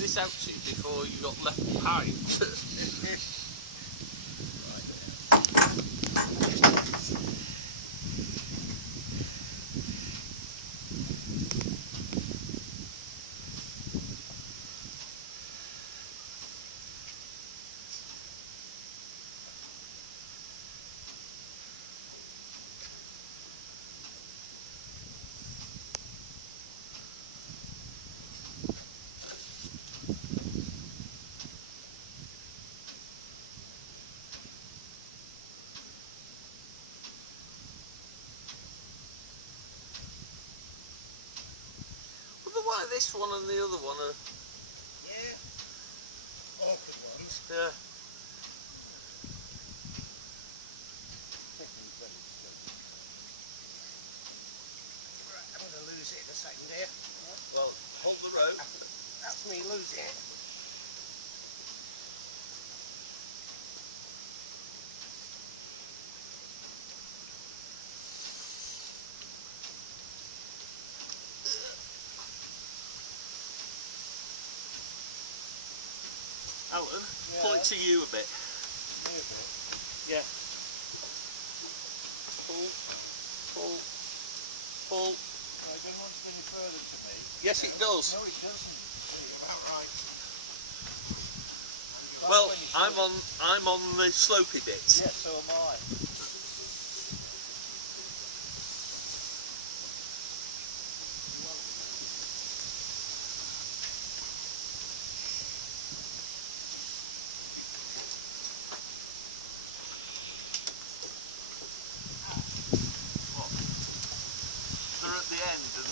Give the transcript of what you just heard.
this out to you before you got left behind. Why this one and the other one are... Yeah, awkward ones. Yeah. Right, I'm going to lose it in a second here. Well, hold the rope. That's me losing it. Alan, Yeah. pull it to you a bit. Me a bit. Yeah. Pull, pull, pull. No, it doesn't want to go any further to me. Yes, it does. No, it doesn't. You're about right. Well, I'm on the slopey bits. Yeah, so am I. They're at the end and